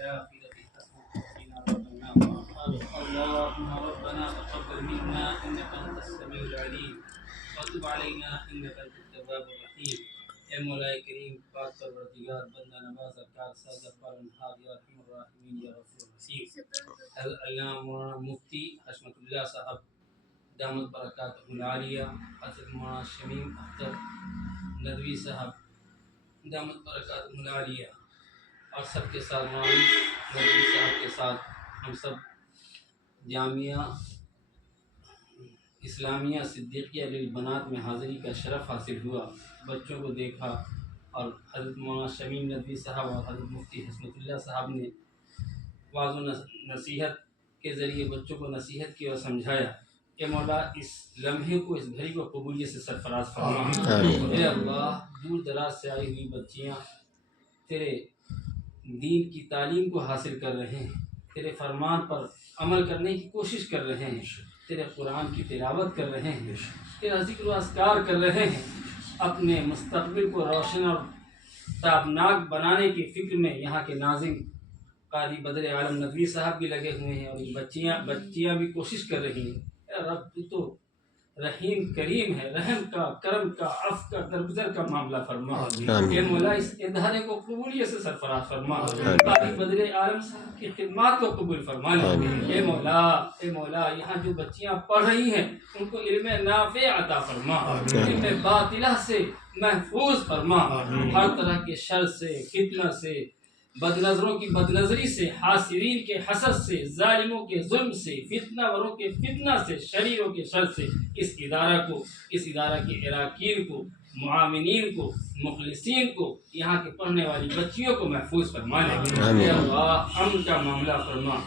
الآخرة حسنة وقنا عذاب النار. اللهم ربنا تقبل منا إنك أنت السميع العليم وتب علينا إنك أنت التواب الرحيم. اے مولا کریم پاک پروردگار بندہ نواز ارکار ساز افار انہار یا رحم الراحمین یا غفور الرحیم. علامہ مولانا مفتی حشمت اللہ صاحب دامت برکاتہ العالیہ، حضرت مولانا شمیم اختر ندوی صاحب دامت برکاتہ العالیہ، اور سب کے ساتھ مولانا ندوی صاحب کے ساتھ ہم سب جامعہ اسلامیہ صدیقیہ للبنات میں حاضری کا شرف حاصل ہوا. بچوں کو دیکھا اور حضرت مولانا شمیم ندوی صاحب اور حضرت مفتی حسمت اللہ صاحب نے واعظ و نصیحت کے ذریعے بچوں کو نصیحت کی اور سمجھایا کہ مولا اس لمحے کو، اس گھڑی کو قبولیت سے سرفراز فرما. اے اللہ، دور دراز سے آئی ہوئی بچیاں تیرے دین کی تعلیم کو حاصل کر رہے ہیں، تیرے فرمان پر عمل کرنے کی کوشش کر رہے ہیں، تیرے قرآن کی تلاوت کر رہے ہیں، تیرا ذکر و اذکار کر رہے ہیں. اپنے مستقبل کو روشن اور تابناک بنانے کی فکر میں یہاں کے ناظم قاری بدر عالم ندوی صاحب بھی لگے ہوئے ہیں، اور بچیاں بھی کوشش کر رہی ہیں. اے رب، تو تو رحیم کریم ہے، رحم کا، کرم کا، عفو کا، درگزر کا معاملہ فرما. اے مولا، اس ادارے کو قبولیت سے سرفراز فرما. قاری بدر عالم صاحب کی خدمات کو قبول فرما لے. اے مولا، اے مولا، یہاں جو بچیاں پڑھ رہی ہیں ان کو علم نافع عطا فرما، علم باطلہ سے محفوظ فرما. ہر طرح کے شر سے، فتنہ سے، بد نظروں کی بد نظری سے، حاسدین کے حسد سے، ظالموں کے ظلم سے، فتنہ وروں کے فتنہ سے، شریروں کے شر سے اس ادارہ کے اراکین کو، معاونین کو، مخلصین کو، یہاں کے پڑھنے والی بچیوں کو محفوظ فرما لے. اے اللہ، امن کا معاملہ فرما،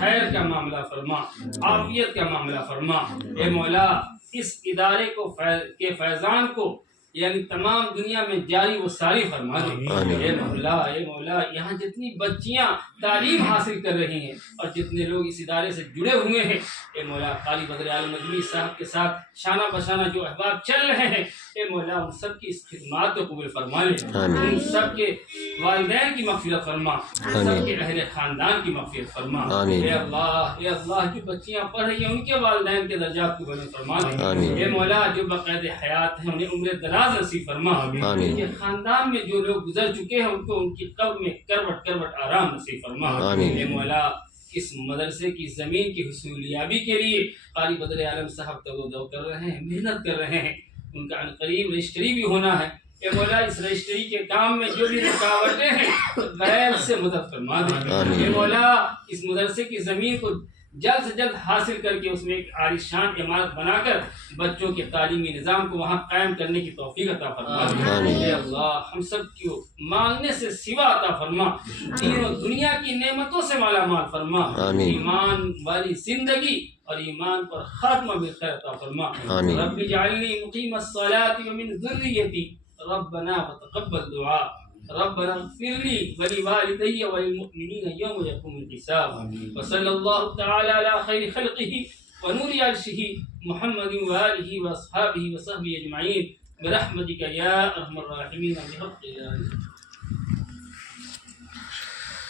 خیر کا معاملہ فرما، عافیت کا معاملہ فرما. اے مولا، اس ادارے کو کے فیضان کو یعنی تمام دنیا میں جاری و ساری فرما دے. اے مولا، اے مولا، یہاں جتنی بچیاں تعلیم حاصل کر رہی ہیں اور جتنے لوگ اس ادارے سے جڑے ہوئے ہیں، اے مولا، قاری بدر عالم ندوی صاحب کے ساتھ شانہ بشانہ جو احباب چل رہے ہیں، اے مولا، ان سب کی اس خدمات کو قبول فرما لے. ان سب کے والدین کی مغفرت فرما، ان سب کے اہل خاندان کی مغفرت فرما. اے اللہ، اے اللہ، جو بچیاں پڑھ رہی ہیں ان کے والدین کے درجات کو بلند فرما دے. اے مولا، جو بقید حیات ہیں انہیں عمر دراز نصیب فرما. ان کے خاندان میں جو لوگ گزر چکے ہیں ان کو ان کی قبر میں کروٹ کروٹ آرام نصیب فرما. اے مولا، اس مدرسے کی زمین کی حصولیابی کے لیے قاری بدر عالم صاحب دو کر رہے ہیں، محنت کر رہے ہیں. ان کا عنقریب رجسٹری بھی ہونا ہے. اے مولا، اس رجسٹری کے کام میں جو بھی رکاوٹیں ہیں غیب سے مدد فرما دے. اے مولا، اس مدرسے کی زمین کو جلد سے جلد حاصل کر کے اس میں ایک عالیشان عمارت بنا کر بچوں کے تعلیمی نظام کو وہاں قائم کرنے کی توفیق عطا فرما دے. اے اللہ، ہم سب کو مانگنے سے سوا عطا فرما، دین و دنیا کی نعمتوں سے مالا مال فرما، ایمان والی زندگی اور ایمان پر خاتمہ بالخیر عطا فرما. رب اجعلنی مقیم الصلاة ومن ذریتی ربنا وتقبل دعاء. ربنا اغفر لي ولوالدي وللمؤمنين يوم يقوم الحساب. وصلى الله تعالى على خير خلقه ونور عرشه محمد وآله وأصحابه وصحبه أجمعين برحمتك يا أرحم الراحمين بحق الله.